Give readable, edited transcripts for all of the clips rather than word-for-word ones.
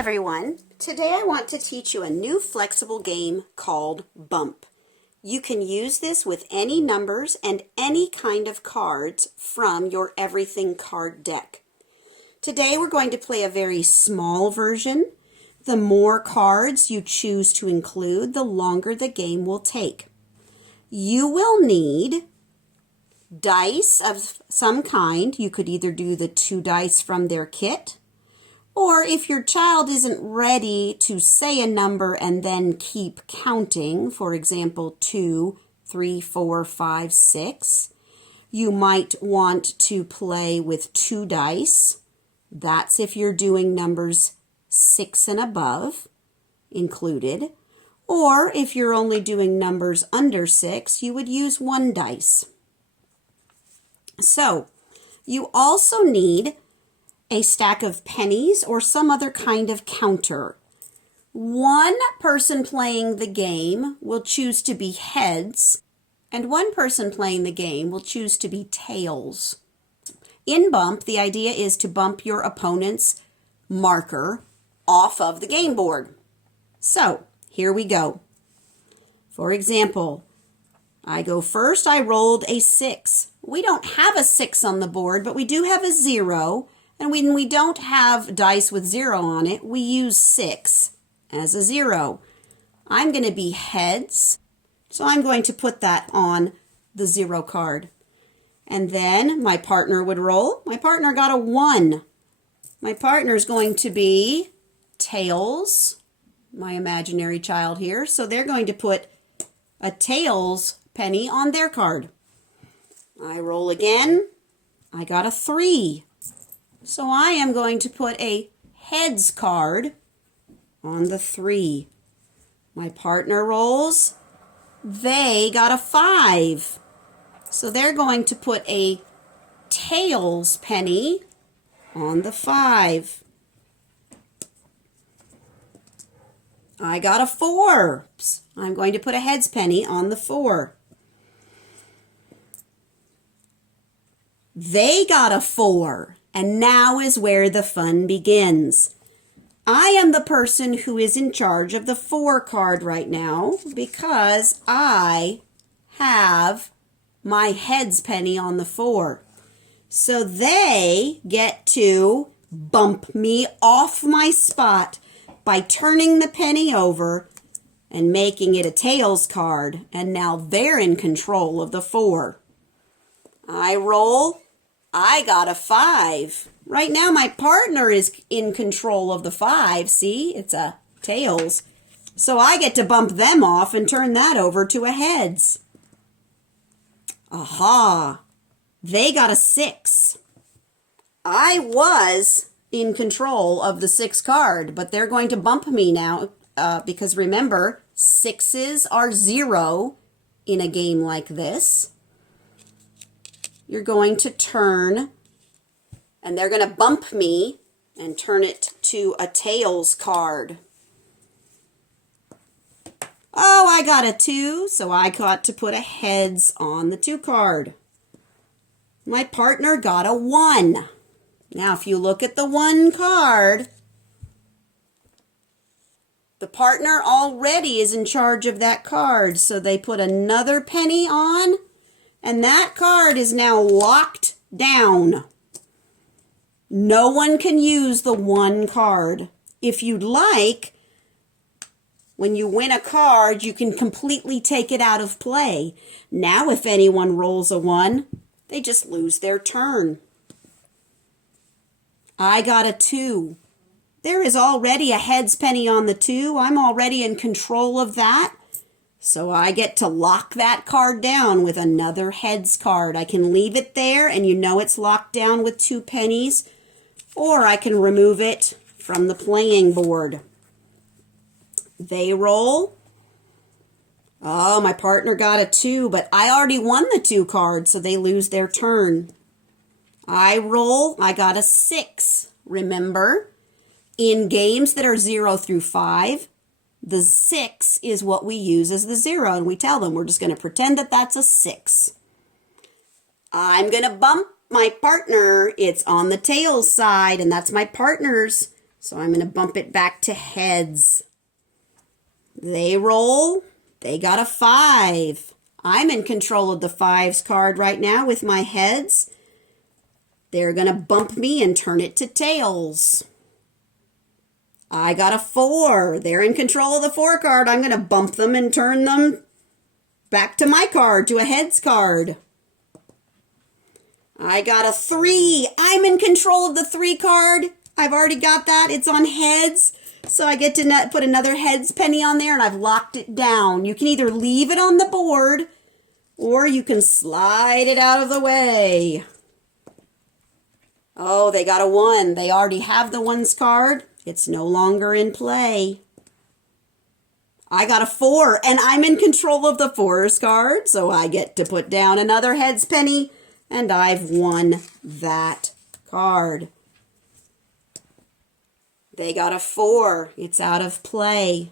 everyone. Today I want to teach you a new flexible game called Bump. You can use this with any numbers and any kind of cards from your everything card deck. Today we're going to play a very small version. The more cards you choose to include, the longer the game will take. You will need dice of some kind. You could either do the 2 dice from their kit, or if your child isn't ready to say a number and then keep counting, for example, 2, 3, 4, 5, 6, you might want to play with 2 dice. That's if you're doing numbers 6 and above included. Or if you're only doing numbers under 6, you would use 1 dice. So, you also need a stack of pennies or some other kind of counter. One person playing the game will choose to be heads, and one person playing the game will choose to be tails. In Bump, the idea is to bump your opponent's marker off of the game board. So, here we go. For example, I go first. I rolled a 6. We don't have a 6 on the board, but we do have a 0. And when we don't have dice with 0 on it, we use 6 as a 0. I'm going to be heads, so I'm going to put that on the 0 card. And then my partner would roll. My partner got a 1. My partner is going to be tails, my imaginary child here. So they're going to put a tails penny on their card. I roll again. I got a 3. So I am going to put a heads card on the 3. My partner rolls. They got a 5. So they're going to put a tails penny on the 5. I got a 4. I'm going to put a heads penny on the 4. They got a 4. And now is where the fun begins. I am the person who is in charge of the 4 card right now because I have my heads penny on the 4. So they get to bump me off my spot by turning the penny over and making it a tails card. And now they're in control of the 4. I roll. I got a 5. Right now my partner is in control of the 5. See, it's a tails. So I get to bump them off and turn that over to a heads. Aha! They got a 6. I was in control of the 6 card, but they're going to bump me now because remember, 6s are 0 in a game like this. You're going to turn, and they're going to bump me and turn it to a tails card. Oh, I got a 2, so I got to put a heads on the 2 card. My partner got a 1. Now, if you look at the 1 card, the partner already is in charge of that card, so they put another penny on. And that card is now locked down. No one can use the 1 card. If you'd like, when you win a card, you can completely take it out of play. Now, if anyone rolls a 1, they just lose their turn. I got a 2. There is already a heads penny on the 2. I'm already in control of that. So I get to lock that card down with another heads card. I can leave it there and you know it's locked down with 2 pennies, or I can remove it from the playing board. They roll. Oh, my partner got a 2, but I already won the 2 cards, so they lose their turn. I roll. I got a 6. Remember, in games that are 0 through 5, the 6 is what we use as the 0, and we tell them we're just going to pretend that that's a 6. I'm going to bump my partner. It's on the tails side, and that's my partner's So I'm going to bump it back to heads. They roll. They got a 5. I'm in control of the 5s card right now with my heads. They're going to bump me and turn it to tails. I got a 4. They're in control of the 4 card. I'm going to bump them and turn them back to my card, to a heads card. I got a 3. I'm in control of the 3 card. I've already got that. It's on heads. So I get to put another heads penny on there, and I've locked it down. You can either leave it on the board or you can slide it out of the way. Oh, they got a 1. They already have the 1s card. It's no longer in play. I got a 4, and I'm in control of the 4s card, so I get to put down another heads penny, and I've won that card. They got a 4. It's out of play.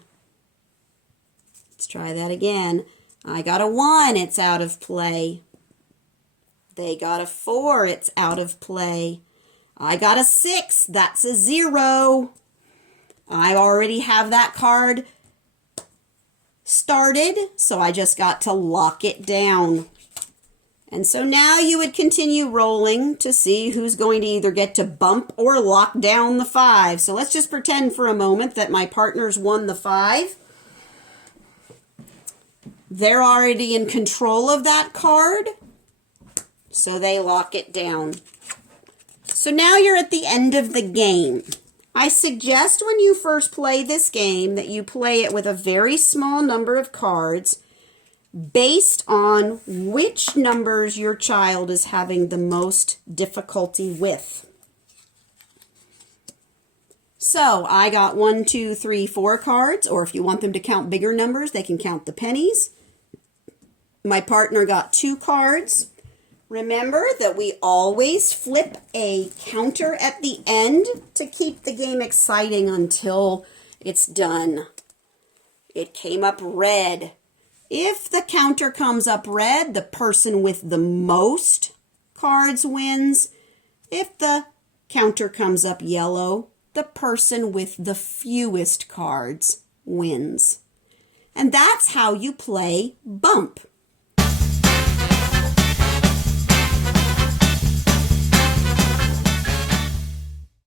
Let's try that again. I got a 1. It's out of play. They got a 4. It's out of play. I got a 6. That's a 0. I already have that card started, so I just got to lock it down. And so now you would continue rolling to see who's going to either get to bump or lock down the 5. So let's just pretend for a moment that my partner's won the 5. They're already in control of that card, so they lock it down. So now you're at the end of the game. I suggest when you first play this game that you play it with a very small number of cards based on which numbers your child is having the most difficulty with. So I got 1, 2, 3, 4 cards, or if you want them to count bigger numbers, they can count the pennies. My partner got 2 cards. Remember that we always flip a counter at the end to keep the game exciting until it's done. It came up red. If the counter comes up red, the person with the most cards wins. If the counter comes up yellow, the person with the fewest cards wins. And that's how you play bump.